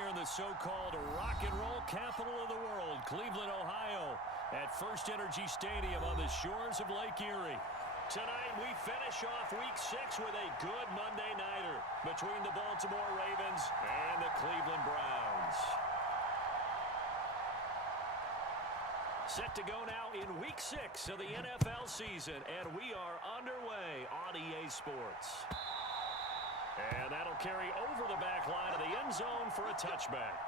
here in the so-called rock and roll capital of the world, Cleveland, Ohio, at First Energy Stadium on the shores of Lake Erie. Tonight, we finish off Week 6 with a good Monday nighter between the Baltimore Ravens and the Cleveland Browns. Set to go now in Week 6 of the NFL season, and we are underway on EA Sports. And that'll carry over the back line of the end zone for a touchback.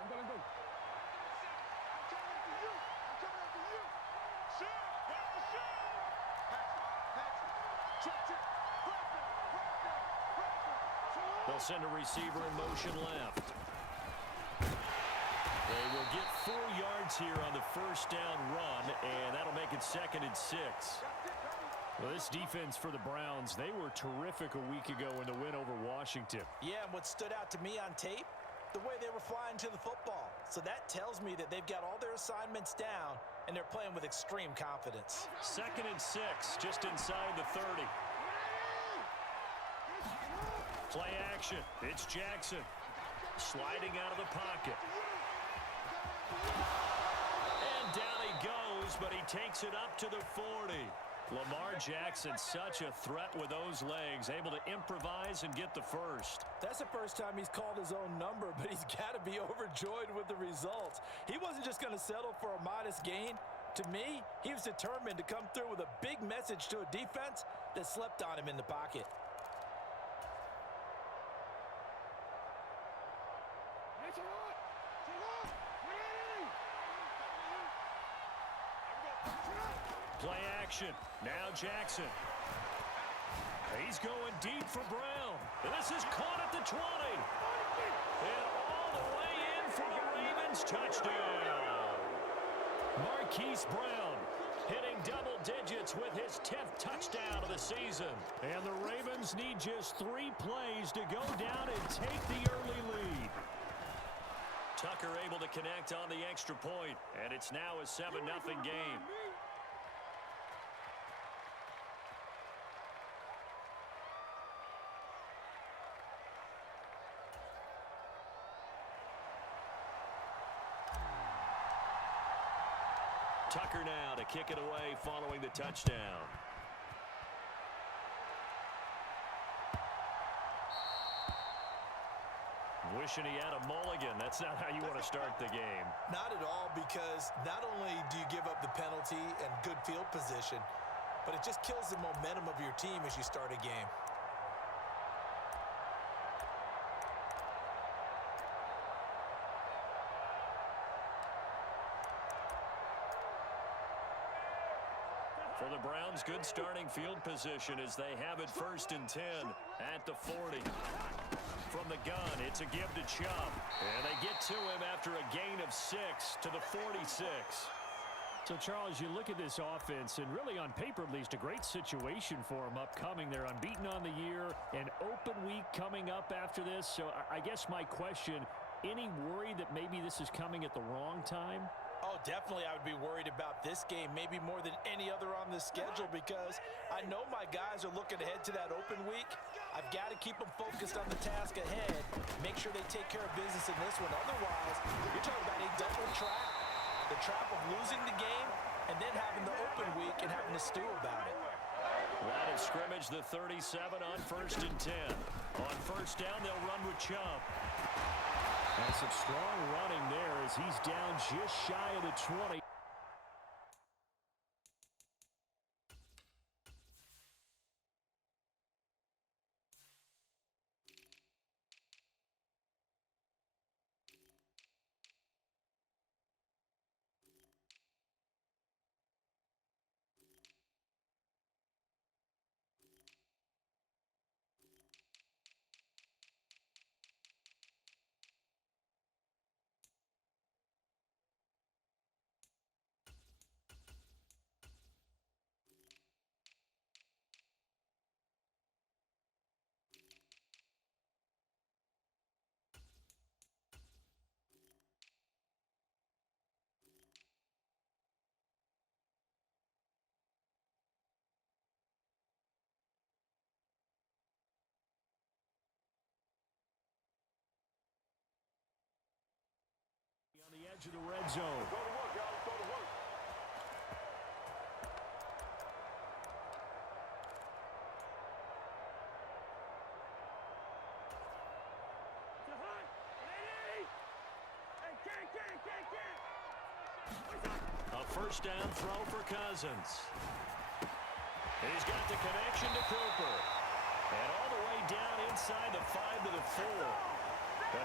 I'm gonna go. I'm coming after you. I'm coming after you. Shoot. Where's the shoot? Pass. Check. They'll send a receiver in motion left. They will get 4 yards here on the first down run, and that'll make it 2nd and 6. Well, this defense for the Browns, they were terrific a week ago in the win over Washington. Yeah, and what stood out to me on tape, the way they were flying to the football. So that tells me that they've got all their assignments down, and they're playing with extreme confidence. 2nd and 6, just inside the 30. Play action. It's Jackson. Sliding out of the pocket. And down he goes, but he takes it up to the 40. Lamar Jackson, such a threat with those legs, able to improvise and get the first. That's the first time he's called his own number, but he's got to be overjoyed with the results. He wasn't just going to settle for a modest gain. To me, he was determined to come through with a big message to a defense that slept on him in the pocket. Play action. Now Jackson. He's going deep for Brown. And this is caught at the 20. And all the way in for a Ravens touchdown. Marquise Brown hitting double digits with his 10th touchdown of the season. And the Ravens need just 3 plays to go down and take the early lead. Tucker able to connect on the extra point, and it's now a 7-0 game. Tucker now to kick it away following the touchdown. Wishing he had a mulligan. That's not how you want to start the game. Not at all, because not only do you give up the penalty and good field position, but it just kills the momentum of your team as you start a game. For the Browns, good starting field position as they have it 1st and 10 at the 40. From the gun, it's a give to Chubb. And they get to him after a gain of 6 to the 46. So, Charles, you look at this offense, and really on paper at least, a great situation for them upcoming. They're unbeaten on the year, an open week coming up after this. So I guess my question, any worry that maybe this is coming at the wrong time? Oh, definitely I would be worried about this game, maybe more than any other on the schedule, because I know my guys are looking ahead to that open week. I've got to keep them focused on the task ahead, make sure they take care of business in this one. Otherwise, you're talking about a double trap, the trap of losing the game and then having the open week and having to stew about it. Line of scrimmage, the 37 on 1st and 10. On 1st down, they'll run with Chubb. And some strong running there as he's down just shy of the 20. charge of the red zone. Go to work, y'all. Go to work. A first down throw for Cousins. He's got the connection to Cooper. And all the way down inside the 5 to the 4.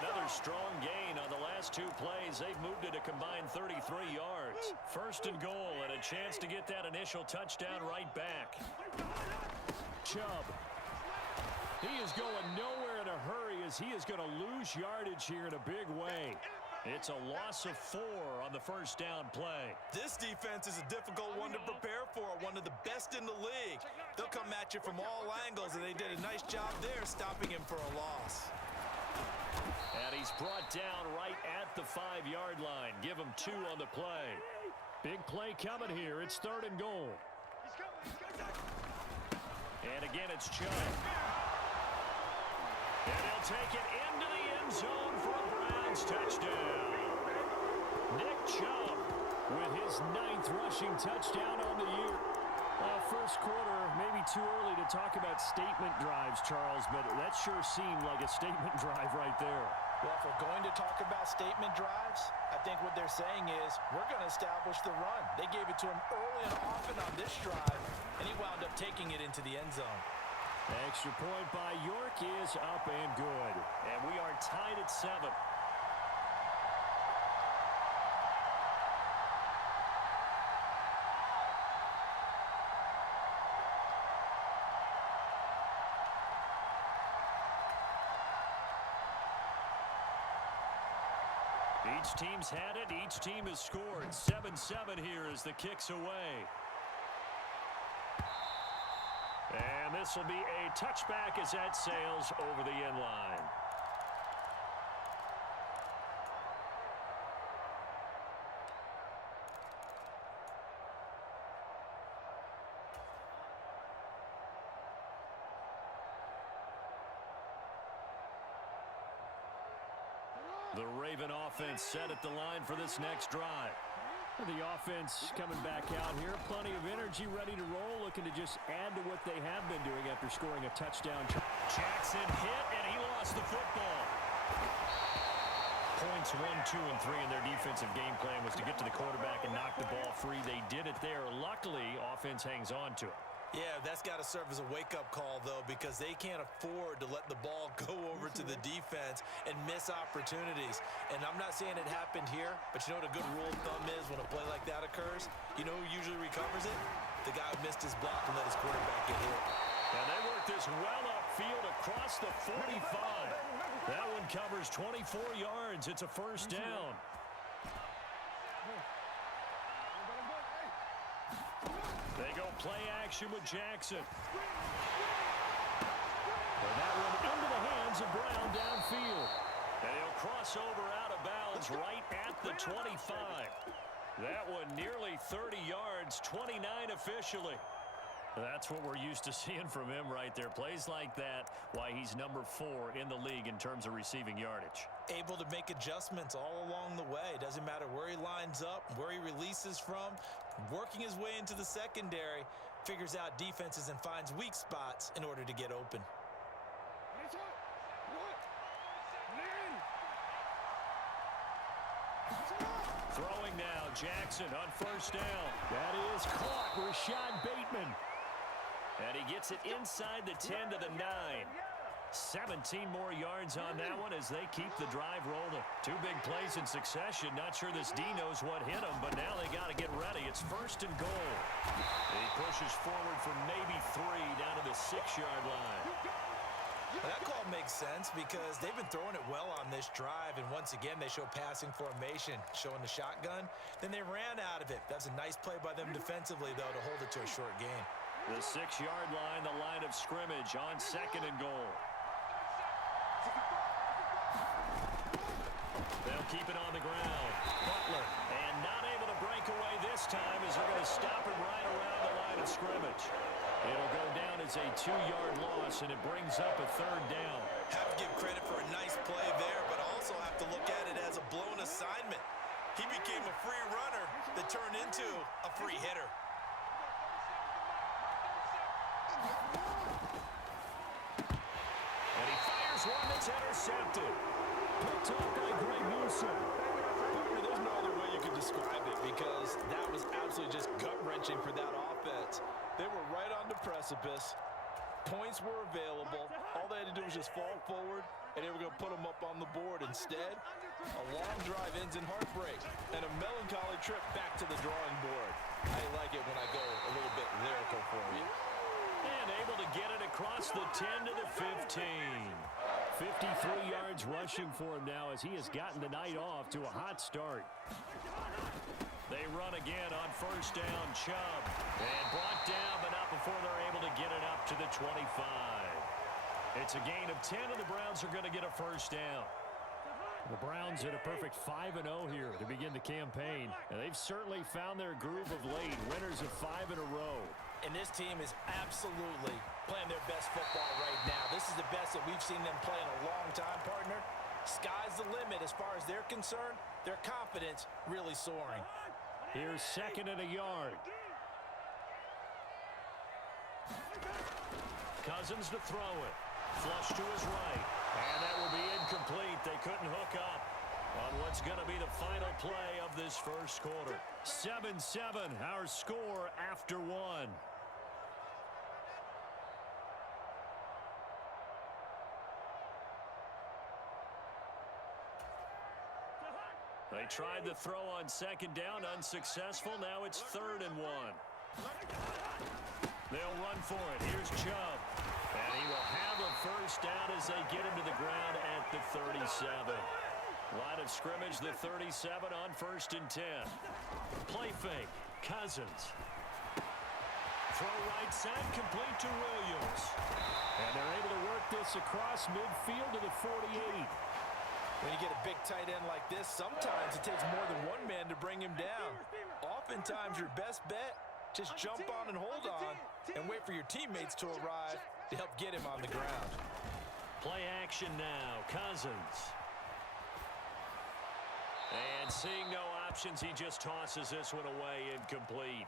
Another strong gain on the last two plays. They've moved it a combined 33 yards. First and goal and a chance to get that initial touchdown right back. Chubb. He is going nowhere in a hurry as he is going to lose yardage here in a big way. It's a loss of 4 on the first down play. This defense is a difficult one to prepare for, one of the best in the league. They'll come at you from all angles, and they did a nice job there stopping him for a loss. And he's brought down right at the 5-yard line. Give him 2 on the play. Big play coming here. It's third and goal. And again, it's Chubb. And he'll take it into the end zone for a Browns touchdown. Nick Chubb with his 9th rushing touchdown on the year. First quarter, maybe too early to talk about statement drives, Charles, but that sure seemed like a statement drive right there. Well, if we're going to talk about statement drives, I think what they're saying is we're going to establish the run. They gave it to him early and often on this drive, and he wound up taking it into the end zone. Extra point by York is up and good. And we are tied at 7. Each team's had it. Each team has scored. 7-7 here as the kick's away. And this will be a touchback as that sails over the end line. The Raven offense set at the line for this next drive. The offense coming back out here. Plenty of energy, ready to roll, looking to just add to what they have been doing after scoring a touchdown. Jackson hit, and he lost the football. Points 1, 2, and 3 in their defensive game plan was to get to the quarterback and knock the ball free. They did it there. Luckily, offense hangs on to it. Yeah, that's got to serve as a wake-up call, though, because they can't afford to let the ball go over to the defense and miss opportunities. And I'm not saying it happened here, but you know what a good rule of thumb is when a play like that occurs? You know who usually recovers it? The guy who missed his block and let his quarterback get hit. And they work this well upfield across the 45. That one covers 24 yards. It's a first down. They go play action with Jackson. And that one into the hands of Brown downfield. And he'll cross over out of bounds right at the 25. That one nearly 30 yards, 29 officially. That's what we're used to seeing from him right there. Plays like that, why he's number 4 in the league in terms of receiving yardage. Able to make adjustments all along the way. Doesn't matter where he lines up, where he releases from. Working his way into the secondary, figures out defenses and finds weak spots in order to get open. Throwing now, Jackson on first down. That is caught, Rashad Bateman. And he gets it inside the 10 to the 9. 17 more yards on that one as they keep the drive rolling. 2 big plays in succession. Not sure this D knows what hit him, but now they got to get ready. It's first and goal. He pushes forward for maybe 3 down to the 6-yard line. Well, that call makes sense because they've been throwing it well on this drive, and once again they show passing formation, showing the shotgun. Then they ran out of it. That's a nice play by them defensively, though, to hold it to a short gain. The 6-yard line, the line of scrimmage on second and goal. They'll keep it on the ground. Butler, and not able to break away this time as they're going to stop him right around the line of scrimmage. It'll go down as a 2-yard loss, and it brings up a third down. Have to give credit for a nice play there, but also have to look at it as a blown assignment. He became a free runner that turned into a free hitter. And he fires one that's intercepted. Picked up by Greg Newsome. There's no other way you could describe it because that was absolutely just gut-wrenching for that offense. They were right on the precipice. Points were available. All they had to do was just fall forward, and they were going to put them up on the board. Instead, a long drive ends in heartbreak and a melancholy trip back to the drawing board. I like it when I go a little bit lyrical for you. And able to get it across the 10 to the 15. 53 yards rushing for him now as he has gotten the night off to a hot start. They run again on first down. Chubb. And brought down, but not before they're able to get it up to the 25. It's a gain of 10, and the Browns are going to get a first down. The Browns at a perfect 5-0 here to begin the campaign. And they've certainly found their groove of late. Winners of 5 in a row. And this team is absolutely playing their best football right now. This is the best that we've seen them play in a long time, partner. Sky's the limit as far as they're concerned. Their confidence really soaring. Here's second and a yard. Cousins to throw it. Flush to his right. And that will be incomplete. They couldn't hook up on what's going to be the final play of this first quarter. 7-7, our score after one. They tried the throw on second down, unsuccessful. Now it's 3rd and 1. They'll run for it. Here's Chubb. And he will have a first down as they get him to the ground at the 37. Line of scrimmage, the 37 on 1st and 10. Play fake. Cousins. Throw right side, complete to Williams. And they're able to work this across midfield to the 48. When you get a big tight end like this, sometimes it takes more than one man to bring him down. Oftentimes, your best bet, just jump on and hold on and wait for your teammates to arrive to help get him on the ground. Play action now. Cousins. And seeing no options, he just tosses this one away incomplete.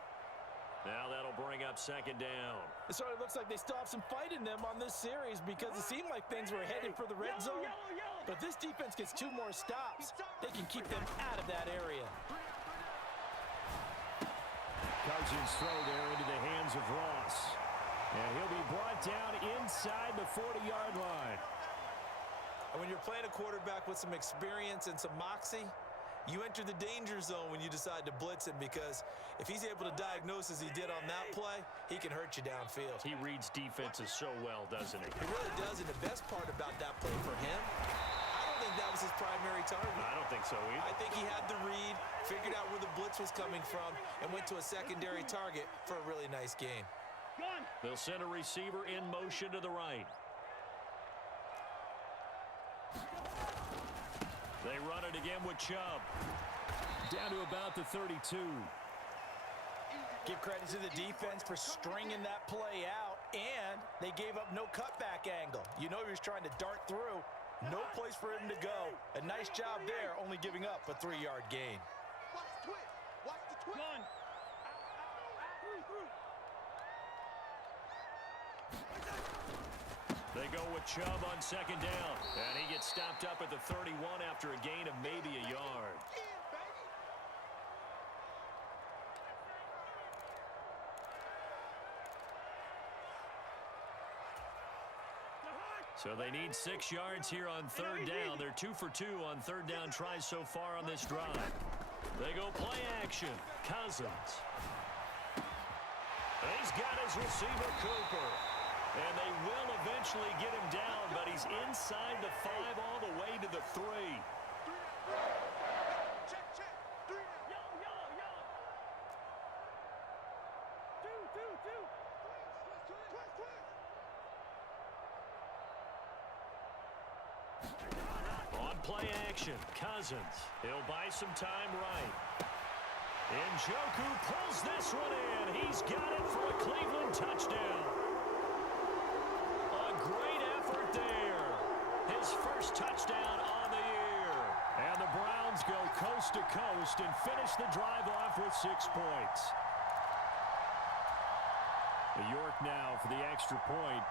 Now that'll bring up second down. It sort of looks like they still have some fight in them on this series because it seemed like things were headed for the red zone. But if this defense gets 2 more stops, they can keep them out of that area. Cousins throw there into the hands of Ross. And he'll be brought down inside the 40-yard line. And when you're playing a quarterback with some experience and some moxie, you enter the danger zone when you decide to blitz him because if he's able to diagnose as he did on that play, he can hurt you downfield. He reads defenses so well, doesn't he? He really does, and the best part about that play for him, I don't think that was his primary target. I don't think so either. I think he had the read, figured out where the blitz was coming from, and went to a secondary target for a really nice gain. They'll send a receiver in motion to the right. They run it again with Chubb. Down to about the 32. Give credit to the defense for stringing that play out, and they gave up no cutback angle. You know he was trying to dart through. No place for him to go. A nice job there, only giving up a 3-yard gain. Watch the twist. Watch the twist. They go with Chubb on second down. And he gets stopped up at the 31 after a gain of maybe a yard. So they need 6 yards here on 3rd down. They're 2 for 2 on 3rd down tries so far on this drive. They go play action. Cousins. He's got his receiver, Cooper. And they will eventually get him down, but he's inside the 5 all the way to the 3. Check, check. 3 now. Two. Twist. On play action, Cousins. He'll buy some time right. Njoku pulls this one in. He's got it for a Cleveland touchdown. A great effort there. His first touchdown on the year. And the the Browns go coast to coast and finish the drive off with 6 points. York now for the extra point.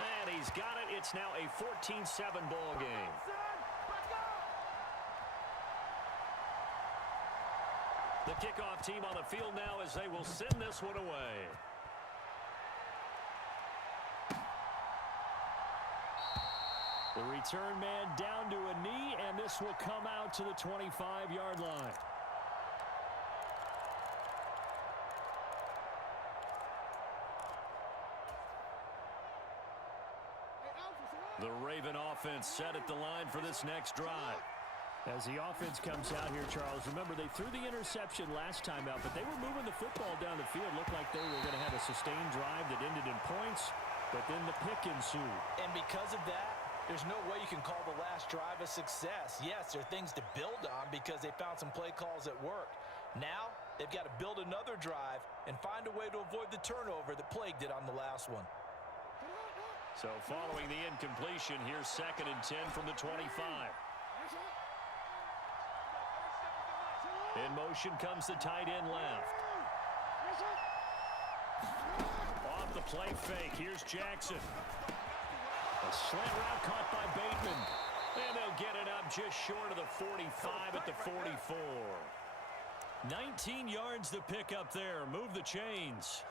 And he's got it. It's now a 14-7 ball game. The kickoff team on the field now as they will send this one away. The return man down to a knee, and this will come out to the 25-yard line. The Raven offense set at the line for this next drive. As the offense comes out here, Charles, remember they threw the interception last time out, but they were moving the football down the field. Looked like they were going to have a sustained drive that ended in points, but then the pick ensued. And because of that, there's no way you can call the last drive a success. Yes, there are things to build on because they found some play calls that worked. Now, they've got to build another drive and find a way to avoid the turnover that plagued it on the last one. So following the incompletion, here's 2nd and 10 from the 25. In motion comes the tight end left. Off the play fake, here's Jackson. A slant route caught by Bateman. And they'll get it up just short of the 45 at the 44. 19 yards to pick up there. Move the chains.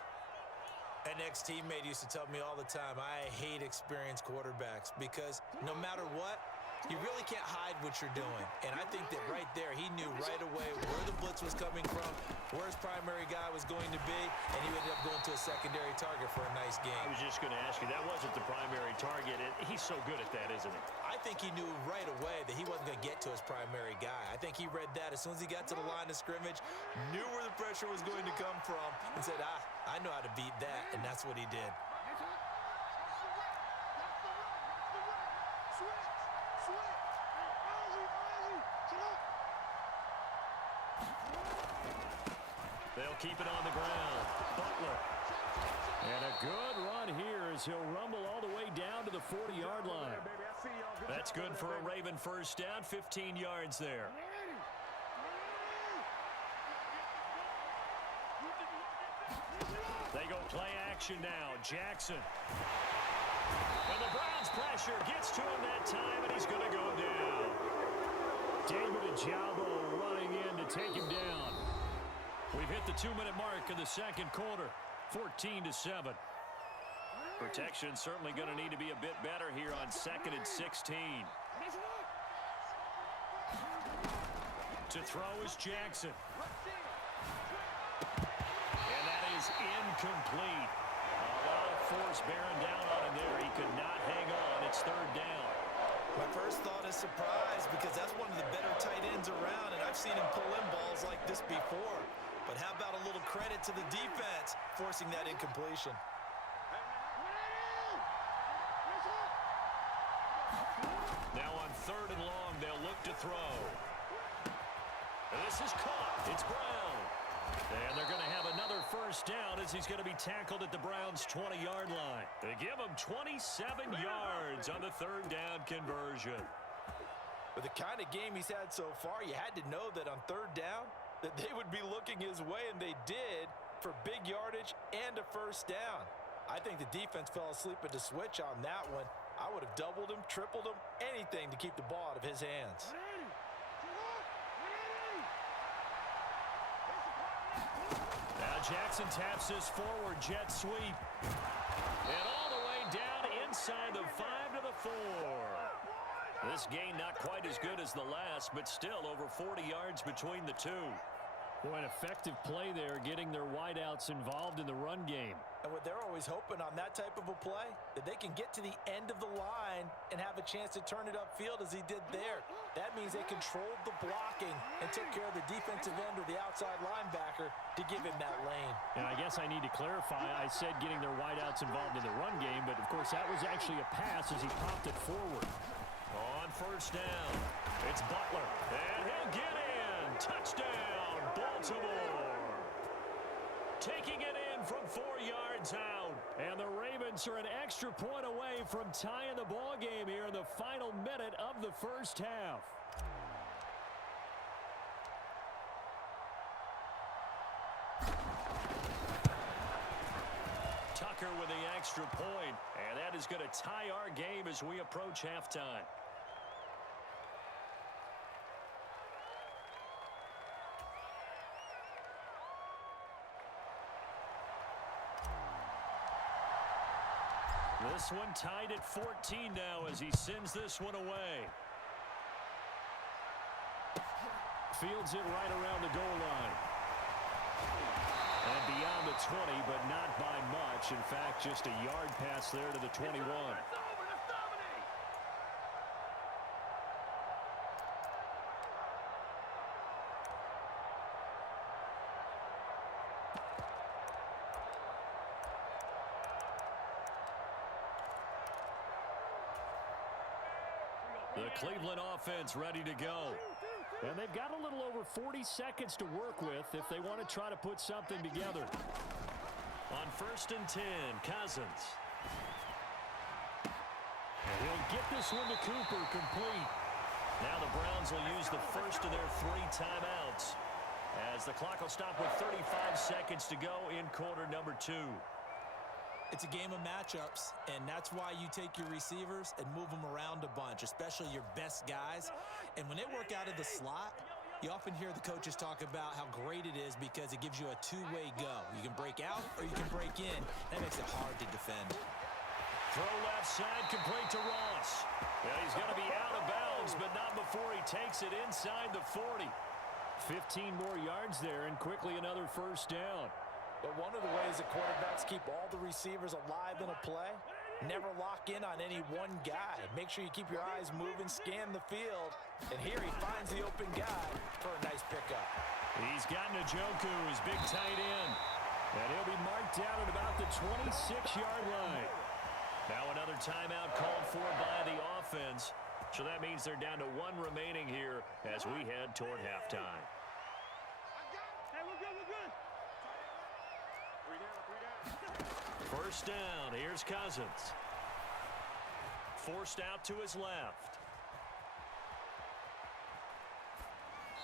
An ex-teammate used to tell me all the time, I hate experienced quarterbacks because no matter what, you really can't hide what you're doing. And I think that right there, he knew right away where the blitz was coming from, where his primary guy was going to be, and he ended up going to a secondary target for a nice game. I was just going to ask you, that wasn't the primary target. He's so good at that, isn't he? I think he knew right away that he wasn't going to get to his primary guy. I think he read that as soon as he got to the line of scrimmage, knew where the pressure was going to come from, and said, I know how to beat that, and that's what he did. They'll keep it on the ground. Butler. And a good run here as he'll rumble all the way down to the 40-yard line. That's good for a Raven first down, 15 yards there. They go play action now. Jackson. And the Browns pressure gets to him that time, and he's going to go down. David Ajabo running in to take him down. We've hit the 2-minute mark of the second quarter, 14-7. Protection certainly going to need to be a bit better here on 2nd and 16. To throw is Jackson. And that is incomplete. A lot of force bearing down on him there. He could not hang on. It's 3rd down. My first thought is surprise because that's one of the better tight ends around, and I've seen him pull in balls like this before. But how about a little credit to the defense forcing that incompletion? Now on 3rd and long, they'll look to throw. This is caught. It's Brown. And they're going to have another first down as he's going to be tackled at the Browns' 20-yard line. They give him 27 yards on the 3rd down conversion. With the kind of game he's had so far, you had to know that on 3rd down, that they would be looking his way, and they did, for big yardage and a first down. I think the defense fell asleep at the switch on that one. I would have doubled him, tripled him, anything to keep the ball out of his hands. Now Jackson taps this forward jet sweep. And all the way down inside the 5 to the 4. This game not quite as good as the last, but still over 40 yards between the two. Boy, an effective play there, getting their wideouts involved in the run game. And what they're always hoping on that type of a play, that they can get to the end of the line and have a chance to turn it upfield as he did there. That means they controlled the blocking and took care of the defensive end or the outside linebacker to give him that lane. And I guess I need to clarify, I said getting their wideouts involved in the run game, but of course that was actually a pass as he popped it forward. On first down, it's Butler, and he'll get in. Touchdown, Baltimore. Taking it in from 4 yards out. And the Ravens are an extra point away from tying the ball game here in the final minute of the first half. Tucker with the extra point, and that is going to tie our game as we approach halftime. This one tied at 14 now as he sends this one away. Fields it right around the goal line. And beyond the 20, but not by much. In fact, just a yard pass there to the 21. The Cleveland offense ready to go. And they've got a little over 40 seconds to work with if they want to try to put something together. On 1st and 10, Cousins. And he'll get this one to Cooper complete. Now the Browns will use the first of their 3 timeouts as the clock will stop with 35 seconds to go in quarter number 2. It's a game of matchups, and that's why you take your receivers and move them around a bunch, especially your best guys. And when they work out of the slot, you often hear the coaches talk about how great it is because it gives you a two-way go. You can break out or you can break in. That makes it hard to defend. Throw left side, complete to Ross. Yeah, he's going to be out of bounds, but not before he takes it inside the 40. 15 more yards there, and quickly another first down. But one of the ways that quarterbacks keep all the receivers alive in a play, never lock in on any one guy. Make sure you keep your eyes moving, scan the field. And here he finds the open guy for a nice pickup. He's got Njoku, his big tight end. And he'll be marked down at about the 26-yard line. Now another timeout called for by the offense. So that means they're down to 1 remaining here as we head toward halftime. Hey, we're good, we're good. 3 down. First down, here's Cousins. Forced out to his left.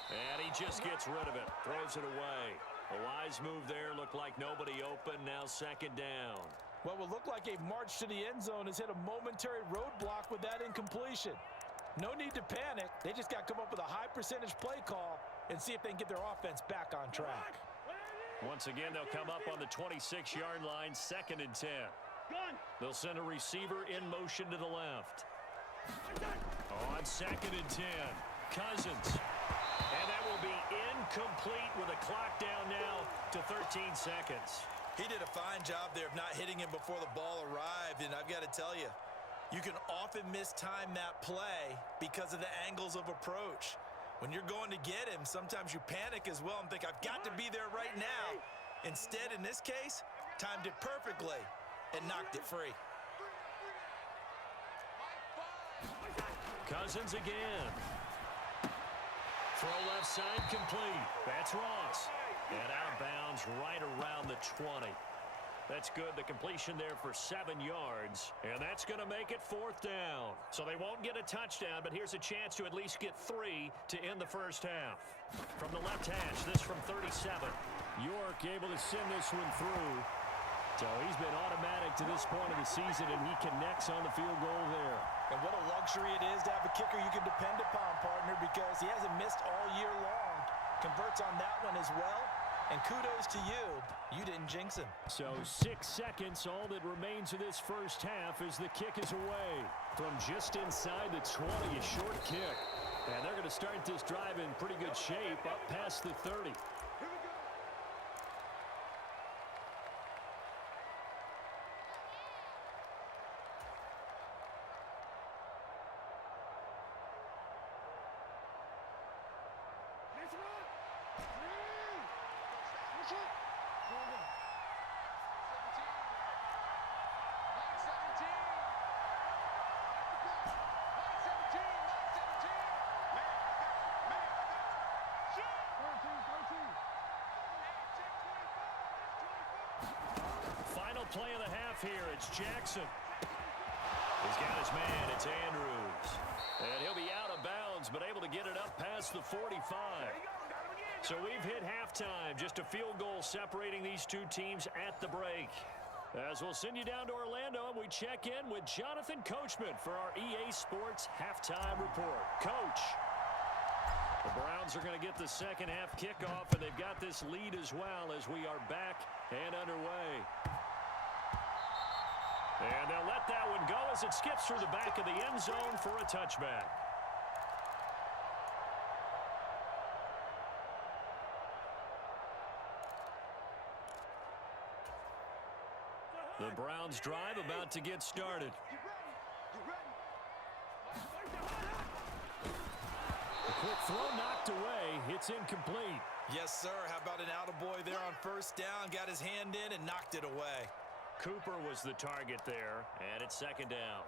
And he just gets rid of it, throws it away. A wise move there, looked like nobody open, now 2nd down. What would look like a march to the end zone has hit a momentary roadblock with that incompletion. No need to panic. They just got to come up with a high percentage play call and see if they can get their offense back on track. Once again, they'll come up on the 26-yard line, 2nd and 10. They'll send a receiver in motion to the left. On 2nd and 10, Cousins. And that will be incomplete with a clock down now to 13 seconds. He did a fine job there of not hitting him before the ball arrived, and I've got to tell you, you can often mistime that play because of the angles of approach. When you're going to get him, sometimes you panic as well and think, I've got to be there right now. Instead, in this case, timed it perfectly and knocked it free. Cousins again. Throw left side complete. That's Ross. And out of bounds right around the 20. That's good. The completion there for 7 yards. And that's going to make it 4th down. So they won't get a touchdown, but here's a chance to at least get 3 to end the first half. From the left hash, this from 37. York able to send this one through. So he's been automatic to this point of the season, and he connects on the field goal there. And what a luxury it is to have a kicker you can depend upon, partner, because he hasn't missed all year long. Converts on that one as well. And kudos to you. You didn't jinx him. So 6 seconds, all that remains of this first half as the kick is away. From just inside the 20, a short kick. And they're going to start this drive in pretty good shape up past the 30. play of the half here. It's Jackson. He's got his man. It's Andrews. And he'll be out of bounds, but able to get it up past the 45. So we've hit halftime. Just a field goal separating these two teams at the break. As we'll send you down to Orlando, and we check in with Jonathan Coachman for our EA Sports Halftime Report. Coach, the Browns are going to get the second half kickoff, and they've got this lead as well as we are back and underway. And they'll let that one go as it skips through the back of the end zone for a touchback. The Browns drive about to get started. A quick throw knocked away. It's incomplete. Yes, sir. How about an attaboy there on first down? Got his hand in and knocked it away. Cooper was the target there, and it's second down.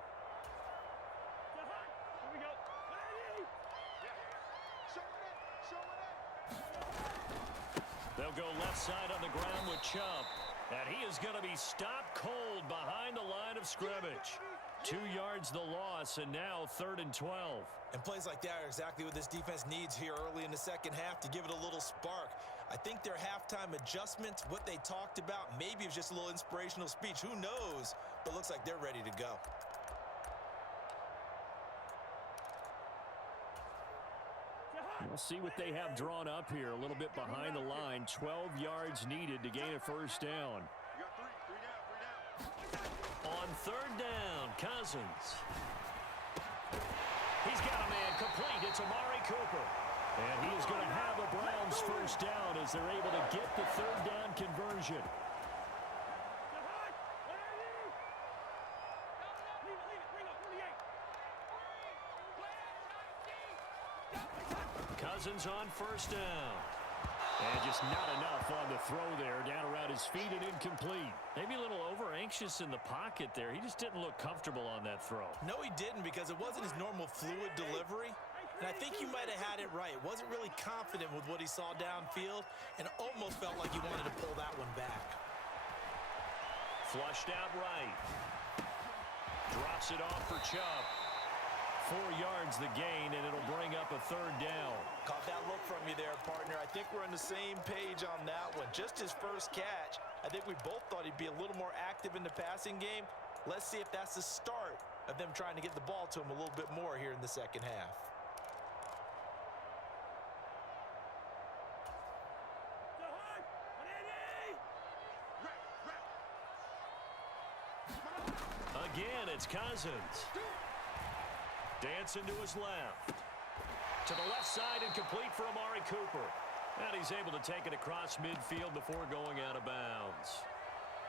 They'll go left side on the ground with Chubb. And he is going to be stopped cold behind the line of scrimmage. 2 yards the loss, and now 3rd and 12. And plays like that are exactly what this defense needs here early in the second half to give it a little spark. I think their halftime adjustments, what they talked about, maybe it was just a little inspirational speech. Who knows? But looks like they're ready to go. We'll see what they have drawn up here a little bit behind the line. 12 yards needed to gain a first down. On 3rd down, Cousins. He's got a man complete. It's Amari Cooper. And he is going to have a Browns first down as they're able to get the 3rd down conversion. Cousins on first down. And just not enough on the throw there. Down around his feet and incomplete. Maybe a little over-anxious in the pocket there. He just didn't look comfortable on that throw. No, he didn't, because it wasn't his normal fluid delivery. And I think he might have had it right. Wasn't really confident with what he saw downfield and almost felt like he wanted to pull that one back. Flushed out right. Drops it off for Chubb. 4 yards the gain, and it'll bring up a 3rd down. Caught that look from you there, partner. I think we're on the same page on that one. Just his first catch. I think we both thought he'd be a little more active in the passing game. Let's see if that's the start of them trying to get the ball to him a little bit more here in the second half. Again, it's Cousins. Dancing to his left. To the left side and complete for Amari Cooper. And he's able to take it across midfield before going out of bounds.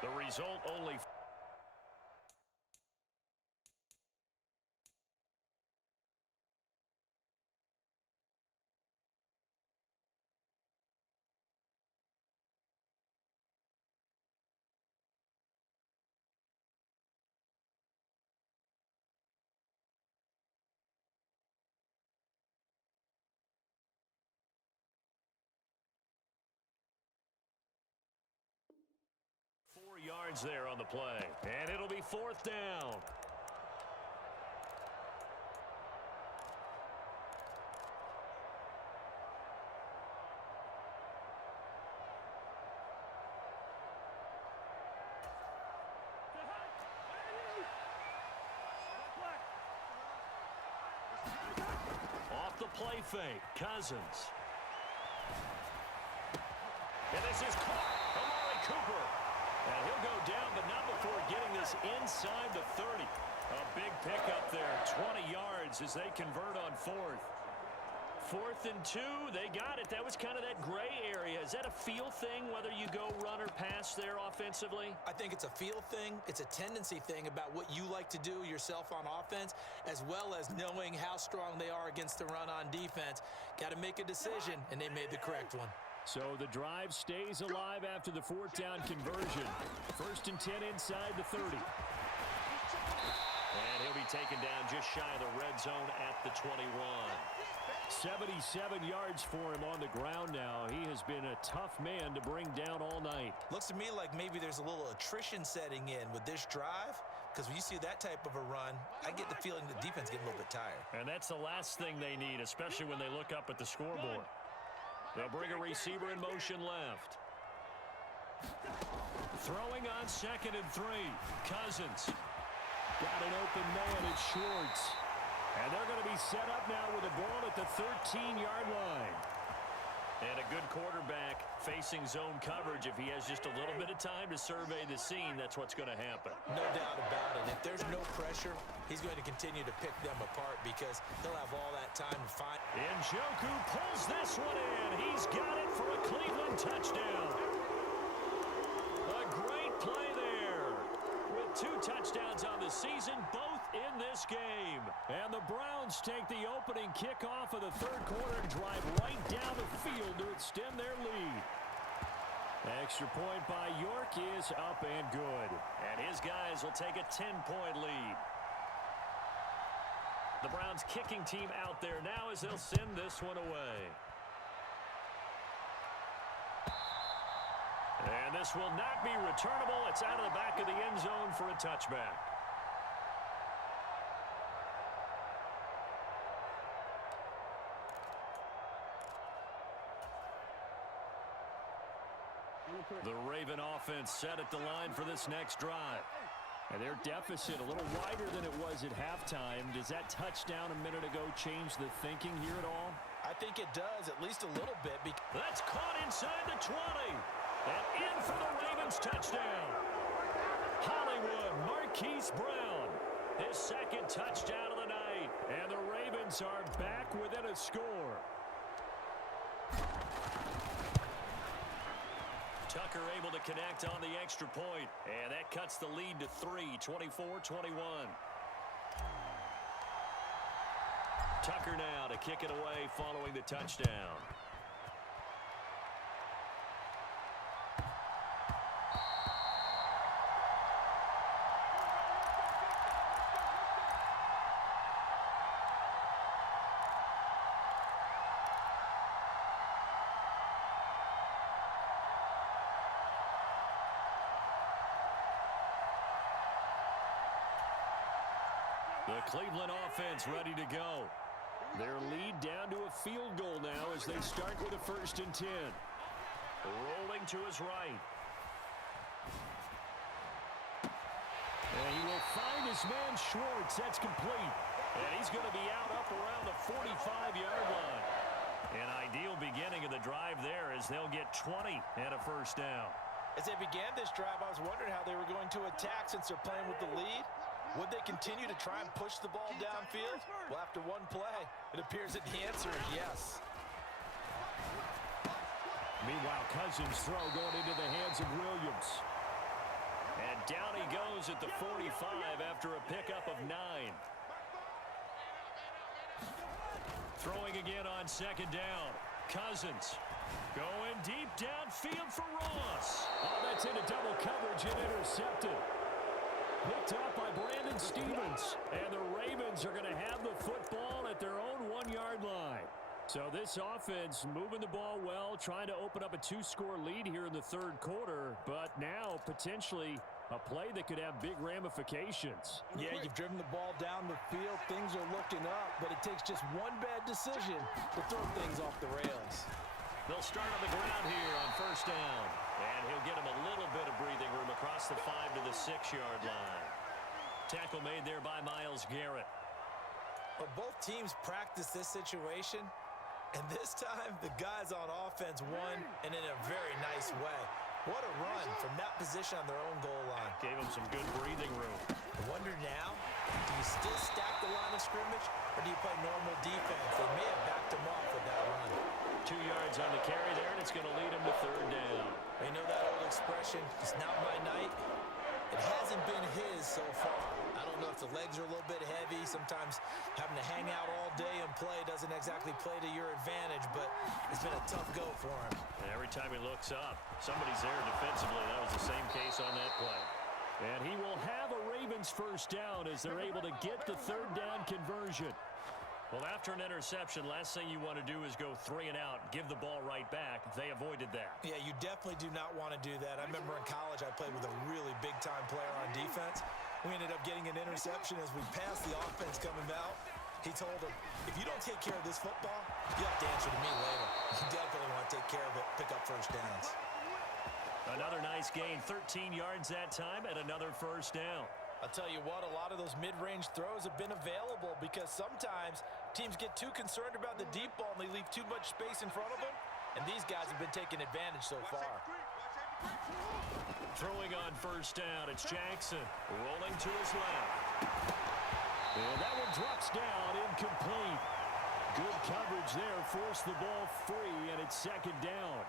The result only... yards there on the play. And it'll be 4th down. Off the play fake, Cousins. And this is caught. Amari Cooper. And he'll go down, but not before getting this inside the 30. A big pickup there, 20 yards as they convert on 4th. 4th and 2, they got it. That was kind of that gray area. Is that a feel thing, whether you go run or pass there offensively? I think it's a feel thing. It's a tendency thing about what you like to do yourself on offense, as well as knowing how strong they are against the run on defense. Got to make a decision, and they made the correct one. So the drive stays alive after the 4th down conversion. 1st and 10 inside the 30. And he'll be taken down just shy of the red zone at the 21. 77 yards for him on the ground now. He has been a tough man to bring down all night. Looks to me like maybe there's a little attrition setting in with this drive, because when you see that type of a run, I get the feeling the defense getting a little bit tired. And that's the last thing they need, especially when they look up at the scoreboard. They'll bring a receiver in motion left. Throwing on 2nd and 3. Cousins. Got an open man at Schwartz. And they're going to be set up now with a ball at the 13-yard line. And a good quarterback facing zone coverage. If he has just a little bit of time to survey the scene, that's what's going to happen. No doubt about it. If there's no pressure, he's going to continue to pick them apart because he'll have all that time to find. Njoku pulls this one in. He's got it for a Cleveland touchdown. A great play there. With 2 touchdowns on the season, both in this game. And the Browns take the opening kickoff of the 3rd quarter and drive right down the field to extend their lead. Extra point by York is up and good. And his guys will take a 10-point lead. The Browns kicking team out there now as they'll send this one away. And this will not be returnable. It's out of the back of the end zone for a touchback. The Raven offense set at the line for this next drive. And their deficit a little wider than it was at halftime. Does that touchdown a minute ago change the thinking here at all? I think it does, at least a little bit. That's caught inside the 20. And in for the Ravens touchdown. Hollywood, Marquise Brown. His 2nd touchdown of the night. And the Ravens are back within a score. Tucker able to connect on the extra point. And that cuts the lead to 3, 24-21. Tucker now to kick it away following the touchdown. The Cleveland offense ready to go. Their lead down to a field goal now as they start with a 1st and 10. Rolling to his right. And he will find his man Schwartz. That's complete. And he's going to be out up around the 45-yard line. An ideal beginning of the drive there as they'll get 20 and a 1st down. As they began this drive, I was wondering how they were going to attack since they're playing with the lead. Would they continue to try and push the ball downfield? Well, after one play, it appears that the answer is yes. Meanwhile, Cousins' throw going into the hands of Williams. And down he goes at the 45 after a pickup of 9. Throwing again on 2nd down. Cousins going deep downfield for Ross. Oh, that's into double coverage and intercepted. Picked up by Brandon Stevens. And the Ravens are going to have the football at their own 1-yard line. So this offense moving the ball well, trying to open up a 2-score lead here in the 3rd quarter. But now potentially a play that could have big ramifications. Yeah, you've driven the ball down the field. Things are looking up, but it takes just one bad decision to throw things off the rails. They'll start on the ground here on 1st down. And he'll get him a little bit of breathing room across the 5 to the 6-yard line. Tackle made there by Myles Garrett. Well, both teams practice this situation, and this time the guys on offense won, and in a very nice way. What a run from that position on their own goal line. Gave him some good breathing room. I wonder now, do you still stack the line of scrimmage, or do you play normal defense? They may have backed him off with that run. 2 yards on the carry there, and it's going to lead him to 3rd down. You know that old expression, it's not my night? It hasn't been his so far. I don't know if the legs are a little bit heavy. Sometimes having to hang out all day and play doesn't exactly play to your advantage, but it's been a tough go for him. And every time he looks up, somebody's there defensively. That was the same case on that play. And he will have a Ravens 1st down as they're able to get the 3rd down conversion. Well, after an interception, last thing you want to do is go 3 and out, give the ball right back. They avoided that. Yeah, you definitely do not want to do that. I remember in college I played with a really big-time player on defense. We ended up getting an interception as we passed the offense coming out. He told him, if you don't take care of this football, you have to answer to me later. You definitely want to take care of it, pick up first downs. Another nice gain, 13 yards that time, and another first down. I'll tell you what, a lot of those mid-range throws have been available because sometimes teams get too concerned about the deep ball and they leave too much space in front of them, and these guys have been taking advantage so far. Throwing on first down, it's Jackson, rolling to his left. And that one drops down, incomplete. Good coverage there, forced the ball free, and it's second down.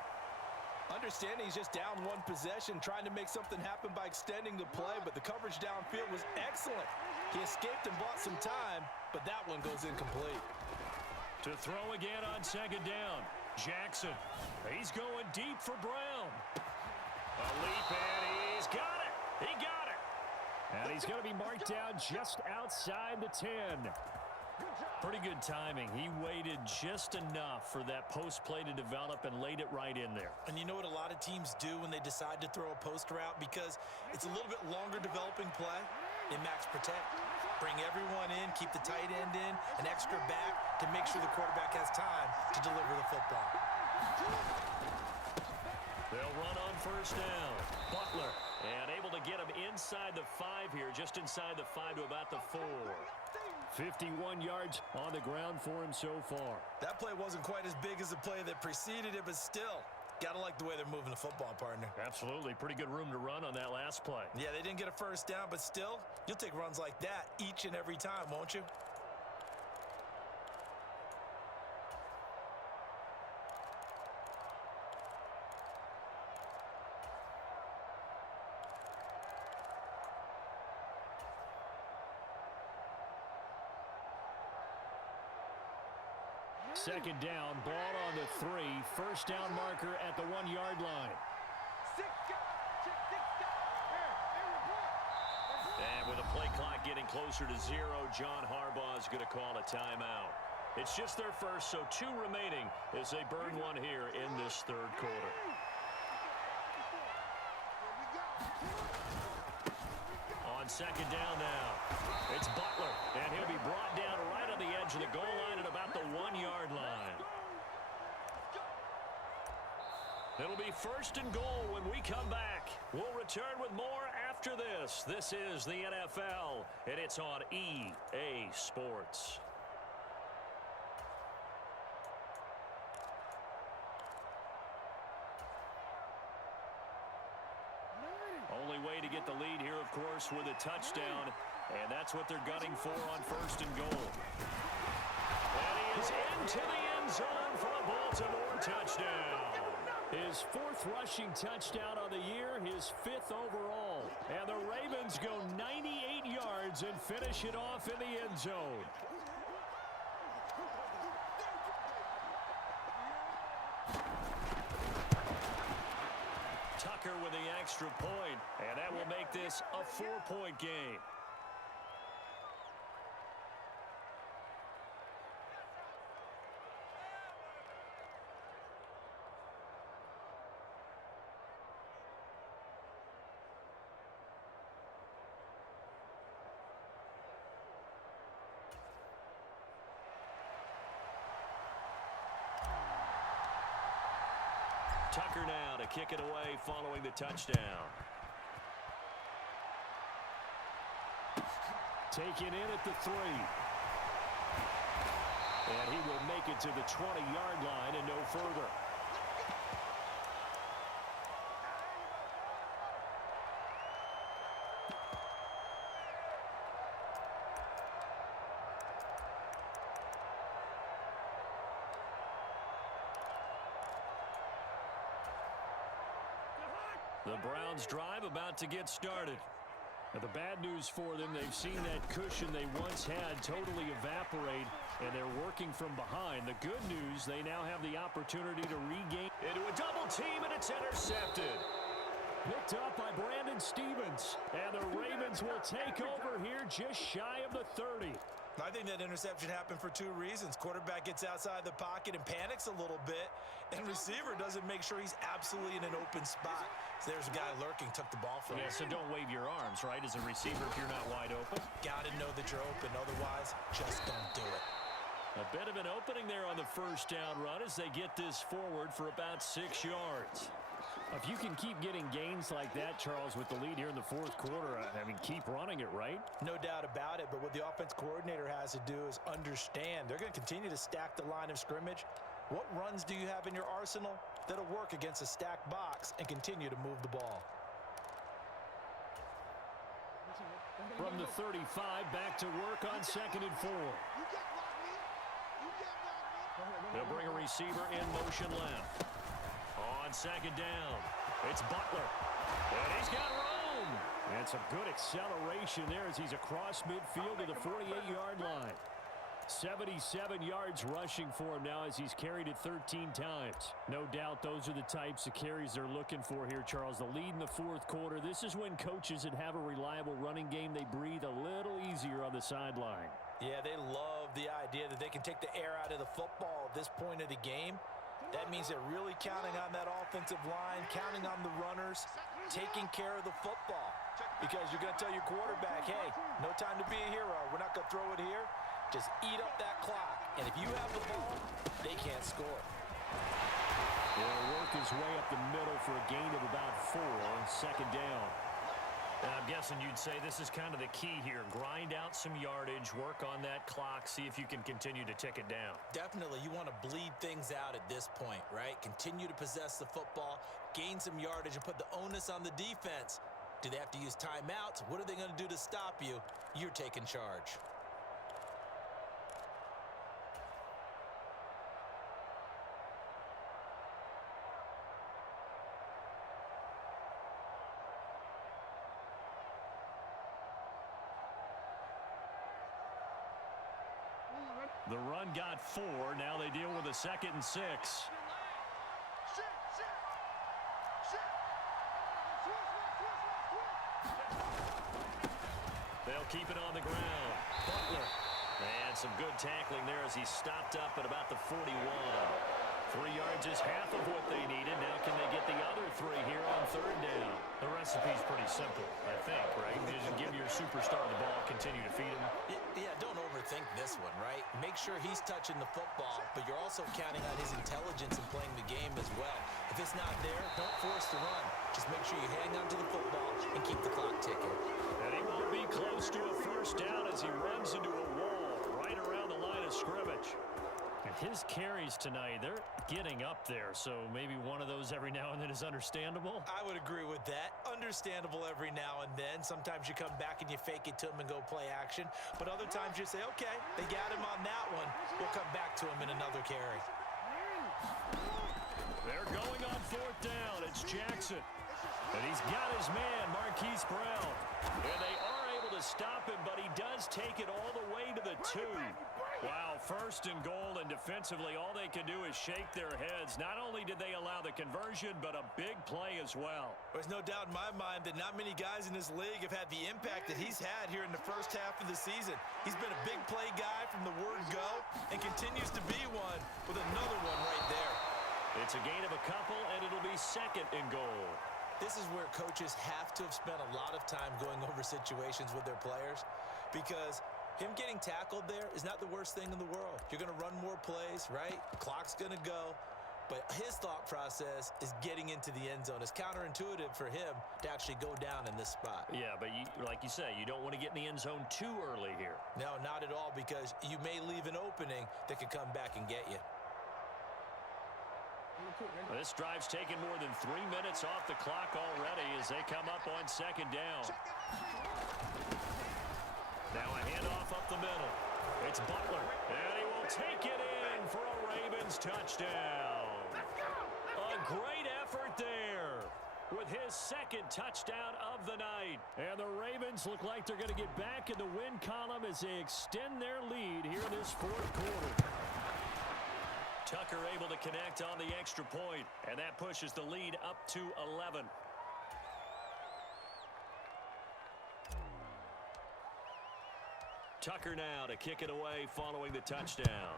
Understanding he's just down one possession, trying to make something happen by extending the play, but the coverage downfield was excellent. He escaped and bought some time, but that one goes incomplete. To throw again on second down, Jackson. He's going deep for Brown. A leap, and he's got it. He got it. And he's going to be marked down just outside the 10. Pretty good timing. He waited just enough for that post play to develop and laid it right in there. And you know what a lot of teams do when they decide to throw a post route? Because it's a little bit longer developing play. They max protect. Bring everyone in, keep the tight end in, an extra back to make sure the quarterback has time to deliver the football. They'll run on first down. Butler, and able to get him inside the 5 here, just inside the 5 to about the 4. 51 yards on the ground for him so far. That play wasn't quite as big as the play that preceded it, but still, gotta like the way they're moving the football, partner. Absolutely. Pretty good room to run on that last play. Yeah, they didn't get a first down, but still, you'll take runs like that each and every time, won't you? Second down, ball on the 3. First down marker at the 1-yard line. And with the play clock getting closer to 0, John Harbaugh is going to call a timeout. It's just their first, so 2 remaining as they burn one here in this third quarter. On second down now, it's Butler, and he'll be brought down right on the edge of the goal line at about the 1-yard line. It'll be first and goal when we come back. We'll return with more after this. This is the NFL, and it's on EA Sports. Only way to get the lead here, of course, with a touchdown, and that's what they're gunning for on first and goal. And he is into the end zone for a Baltimore touchdown. His 4th rushing touchdown on the year, his 5th overall. And the Ravens go 98 yards and finish it off in the end zone. Tucker with the extra point, and that will make this a 4-point game. Tucker now to kick it away following the touchdown. Taken in at the 3. And he will make it to the 20-yard line and no further. The Browns drive about to get started. Now, the bad news for them, they've seen that cushion they once had totally evaporate, and they're working from behind. The good news, they now have the opportunity to regain into a double team, and it's intercepted. Picked up by Brandon Stevens, and the Ravens will take over here just shy of the 30. I think that interception happened for two reasons. Quarterback gets outside the pocket and panics a little bit, and receiver doesn't make sure he's absolutely in an open spot. So there's a guy lurking, took the ball from him. Yeah, so don't wave your arms, right, as a receiver if you're not wide open. Got to know that you're open. Otherwise, just don't do it. A bit of an opening there on the first down run as they get this forward for about 6 yards. If you can keep getting gains like that, Charles, with the lead here in the fourth quarter, I mean, keep running it, right? No doubt about it, but what the offense coordinator has to do is understand they're going to continue to stack the line of scrimmage. What runs do you have in your arsenal that'll work against a stacked box and continue to move the ball? From the 35, back to work on 2nd and 4. They'll bring a receiver in motion left. On 2nd down, it's Butler. And he's got room. And some good acceleration there as he's across midfield to the 48-yard line. 77 yards rushing for him now as he's carried it 13 times. No doubt those are the types of carries they're looking for here, Charles. The lead in the fourth quarter. This is when coaches that have a reliable running game, they breathe a little easier on the sideline. Yeah, they love the idea that they can take the air out of the football at this point of the game. That means they're really counting on that offensive line, counting on the runners, taking care of the football. Because you're going to tell your quarterback, hey, no time to be a hero. We're not going to throw it here. Just eat up that clock. And if you have the ball, they can't score. They'll work his way up the middle for a gain of about 4 on 2nd down. I'm guessing you'd say this is kind of the key here. Grind out some yardage, work on that clock, see if you can continue to tick it down. Definitely, you want to bleed things out at this point, right? Continue to possess the football, gain some yardage, and put the onus on the defense. Do they have to use timeouts? What are they going to do to stop you? You're taking charge. The run got 4. Now they deal with a 2nd and 6. They'll keep it on the ground. Butler. And some good tackling there as he stopped up at about the 41. 3 yards is half of what they needed. Now can they get the other 3 here on 3rd down? The recipe's pretty simple, I think, right? You just give your superstar the ball, continue to feed him. Yeah, don't overthink this one, right? Make sure he's touching the football, but you're also counting on his intelligence in playing the game as well. If it's not there, don't force the run. Just make sure you hang on to the football and keep the clock ticking. And he won't be close to a first down as he runs into a wall right around the line of scrimmage. And his carries tonight, they're getting up there, so maybe one of those every now and then is understandable. I would agree with that. Understandable every now and then. Sometimes you come back and you fake it to him and go play action. But other times you say, okay, they got him on that one. We'll come back to him in another carry. They're going on 4th down. It's Jackson. And he's got his man, Marquise Brown. And they are able to stop him, but he does take it all the way to the 2. Wow, 1st and goal, and defensively, all they can do is shake their heads. Not only did they allow the conversion, but a big play as well. There's no doubt in my mind that not many guys in this league have had the impact that he's had here in the first half of the season. He's been a big play guy from the word go and continues to be one with another one right there. It's a gain of a couple, and it'll be 2nd and goal. This is where coaches have to have spent a lot of time going over situations with their players, because him getting tackled there is not the worst thing in the world. You're going to run more plays, right? Clock's going to go. But his thought process is getting into the end zone. It's counterintuitive for him to actually go down in this spot. Yeah, but like you say, you don't want to get in the end zone too early here. No, not at all, because you may leave an opening that could come back and get you. This drive's taken more than 3 minutes off the clock already as they come up on 2nd down. Now a handoff up the middle. It's Butler, and he will take it in for a Ravens touchdown. A great effort there with his 2nd touchdown of the night. And the Ravens look like they're going to get back in the win column as they extend their lead here in this 4th quarter. Tucker able to connect on the extra point, and that pushes the lead up to 11. Tucker now to kick it away following the touchdown.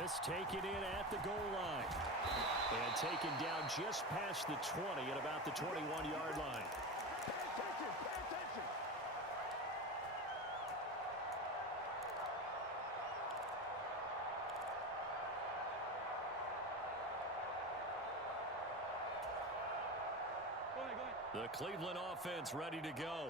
This taken in at the goal line. And taken down just past the 20 at about the 21-yard line. Pay attention, pay attention. Go ahead, go ahead. The Cleveland offense ready to go.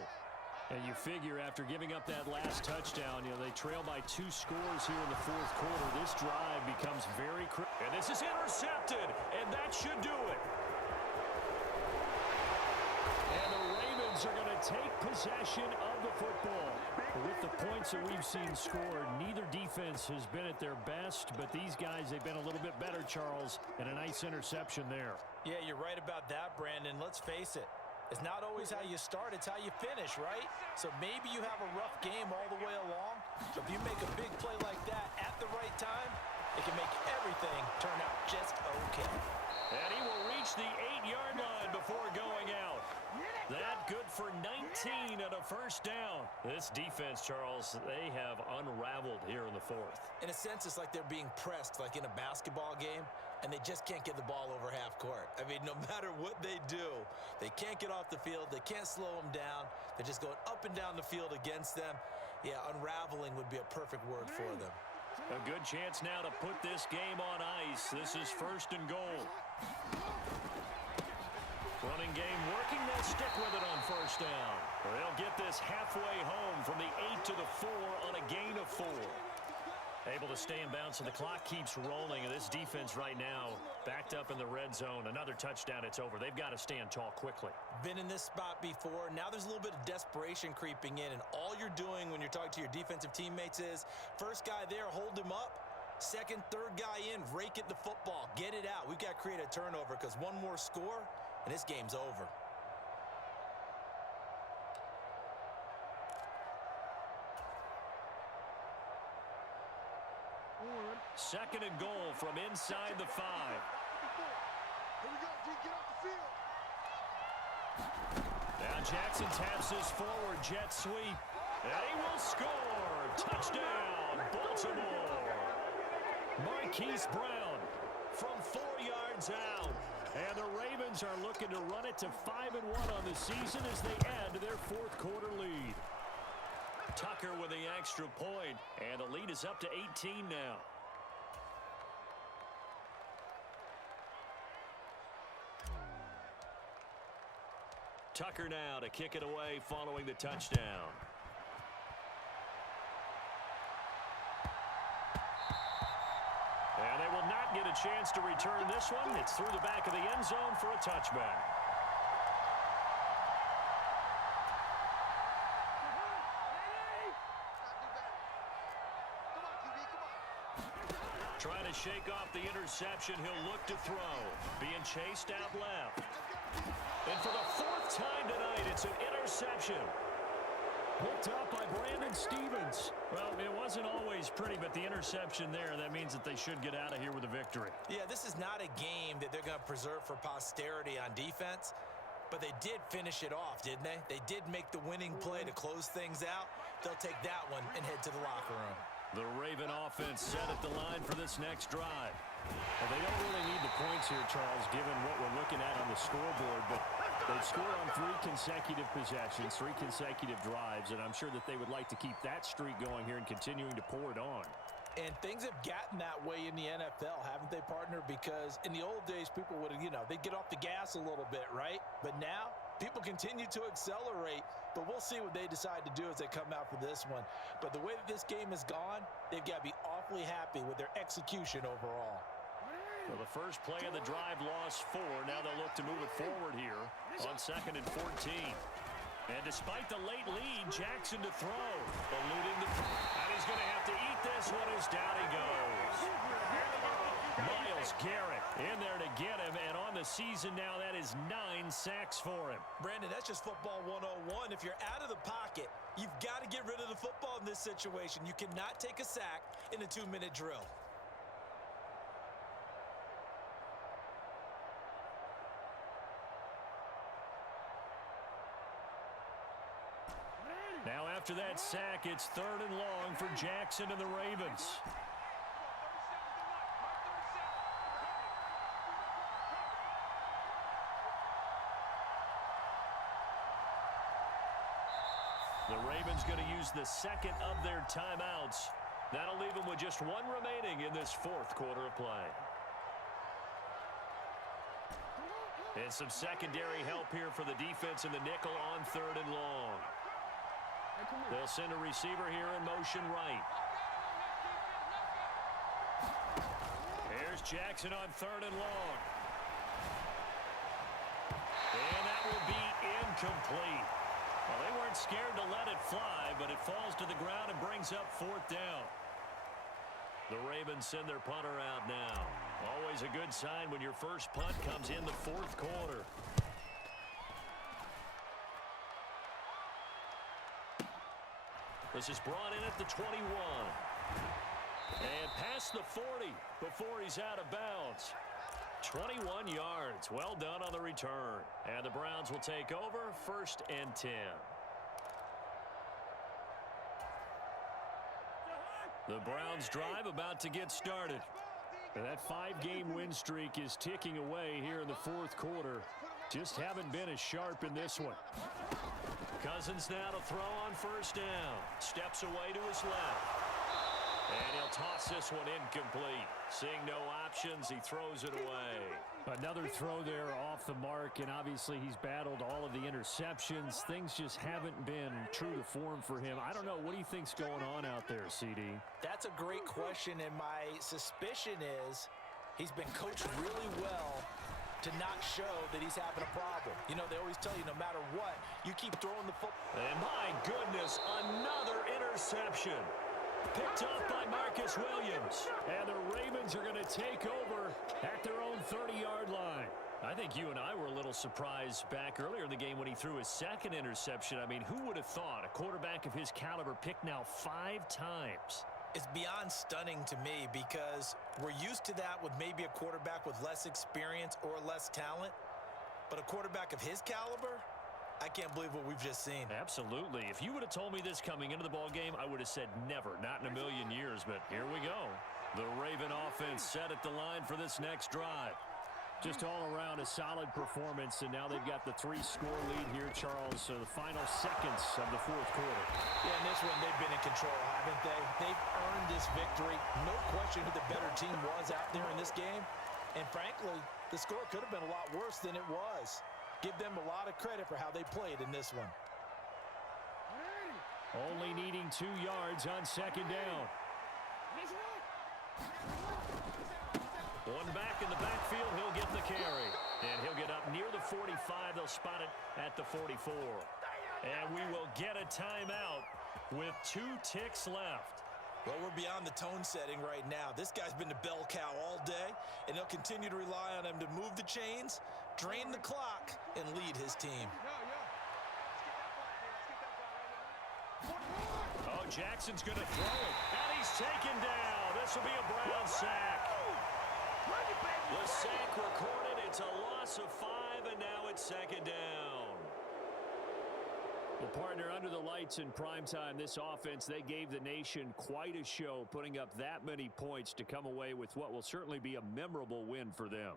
And you figure after giving up that last touchdown, they trail by 2 scores here in the fourth quarter. This drive becomes very critical. And this is intercepted, and that should do it. And the Ravens are going to take possession of the football. With the points that we've seen scored, neither defense has been at their best, but these guys, they've been a little bit better, Charles, and a nice interception there. Yeah, you're right about that, Brandon. Let's face it. It's not always how you start, it's how you finish, right? So maybe you have a rough game all the way along, but if you make a big play like that at the right time, it can make everything turn out just okay. And he will reach the 8-yard line before going out. That good for 19 and a first down. This defense, Charles, they have unraveled here in the fourth. In a sense, it's like they're being pressed like in a basketball game, and they just can't get the ball over half court. I mean, no matter what they do, they can't get off the field. They can't slow them down. They're just going up and down the field against them. Yeah, unraveling would be a perfect word for them. A good chance now to put this game on ice. This is first and goal. Running game working. They'll stick with it on first down. They'll get this halfway home from the 8 to the 4 on a gain of 4. Able to stay in bounds, so the clock keeps rolling. And this defense right now backed up in the red zone. Another touchdown, it's over. They've got to stand tall quickly. Been in this spot before. Now there's a little bit of desperation creeping in. And all you're doing when you're talking to your defensive teammates is, first guy there, hold him up. Second, third guy in, rake at the football. Get it out. We've got to create a turnover because one more score, and this game's over. Second and goal from inside the 5. Here we go, G, get off the field. Now Jackson taps this forward jet sweep. And he will score. Touchdown, Baltimore. Marquise Brown from 4 yards out. And the Ravens are looking to run it to 5-1 on the season as they add to their fourth quarter lead. Tucker with the extra point, and the lead is up to 18 now. Tucker now to kick it away following the touchdown. And they will not get a chance to return this one. It's through the back of the end zone for a touchback. Trying to shake off the interception. He'll look to throw. Being chased out left. And for the 4th time tonight, it's an interception. Picked up by Brandon Stevens. Well, it wasn't always pretty, but the interception there, that means that they should get out of here with a victory. Yeah, this is not a game that they're going to preserve for posterity on defense, but they did finish it off, didn't they? They did make the winning play to close things out. They'll take that one and head to the locker room. The Raven offense set at the line for this next drive. Well, they don't really need the points here, Charles, given what we're looking at on the scoreboard, but they've scored on 3 consecutive possessions, 3 consecutive drives, and I'm sure that they would like to keep that streak going here and continuing to pour it on. And things have gotten that way in the NFL, haven't they, partner? Because in the old days, people would, they'd get off the gas a little bit, right? But now, people continue to accelerate, but we'll see what they decide to do as they come out for this one. But the way that this game has gone, they've got to be awfully happy with their execution overall. Well, the first play of the drive lost 4. Now they'll look to move it forward here on 2nd and 14. And despite the late lead, Jackson to throw. Eluding the... And he's going to have to eat this one as down he goes. Myles Garrett in there to get him. And on the season now, that is 9 sacks for him. Brandon, that's just football 101. If you're out of the pocket, you've got to get rid of the football in this situation. You cannot take a sack in a 2-minute drill. after that sack, it's 3rd and long for Jackson and the Ravens. The Ravens going to use the second of their timeouts. That'll leave them with just one remaining in this 4th quarter of play. And some secondary help here for the defense in the nickel on 3rd and long. They'll send a receiver here in motion right. Here's Jackson on 3rd and long. And that will be incomplete. Well, they weren't scared to let it fly, but it falls to the ground and brings up 4th down. The Ravens send their punter out now. Always a good sign when your first punt comes in the 4th quarter. This is brought in at the 21. And past the 40 before he's out of bounds. 21 yards. Well done on the return. And the Browns will take over 1st and 10. The Browns drive about to get started. And that 5-game win streak is ticking away here in the 4th quarter. Just haven't been as sharp in this one. Cousins now to throw on 1st down. Steps away to his left. And he'll toss this one incomplete. Seeing no options, he throws it away. Another throw there off the mark, and obviously he's battled all of the interceptions. Things just haven't been true to form for him. I don't know. What do you think's going on out there, CD? That's a great question, and my suspicion is he's been coached really well to not show that he's having a problem. You know, they always tell you no matter what, you keep throwing the football. And my goodness, another interception. Picked up by Marcus Williams. And the Ravens are going to take over at their own 30-yard line. I think you and I were a little surprised back earlier in the game when he threw his 2nd interception. I mean, who would have thought a quarterback of his caliber picked now 5 times? It's beyond stunning to me because we're used to that with maybe a quarterback with less experience or less talent. But a quarterback of his caliber, I can't believe what we've just seen. Absolutely. If you would have told me this coming into the ballgame, I would have said never, not in a million years. But here we go. The Raven offense set at the line for this next drive. Just all around a solid performance, and now they've got the 3-score lead here, Charles. So the final seconds of the 4th quarter. Yeah, in this one, they've been in control, haven't they? They've earned this victory. No question who the better team was out there in this game. And frankly, the score could have been a lot worse than it was. Give them a lot of credit for how they played in this one. Only needing 2 yards on 2nd down. One back in the backfield, he'll get the carry. And he'll get up near the 45. They'll spot it at the 44. And we will get a timeout with 2 ticks left. Well, we're beyond the tone setting right now. This guy's been the bell cow all day, and they'll continue to rely on him to move the chains, drain the clock, and lead his team. Oh, Jackson's going to throw it, and he's taken down. This will be a Brown sack. The sack recorded. It's a loss of 5, and now it's 2nd down. Well, partner, under the lights in primetime, this offense, they gave the nation quite a show, putting up that many points to come away with what will certainly be a memorable win for them.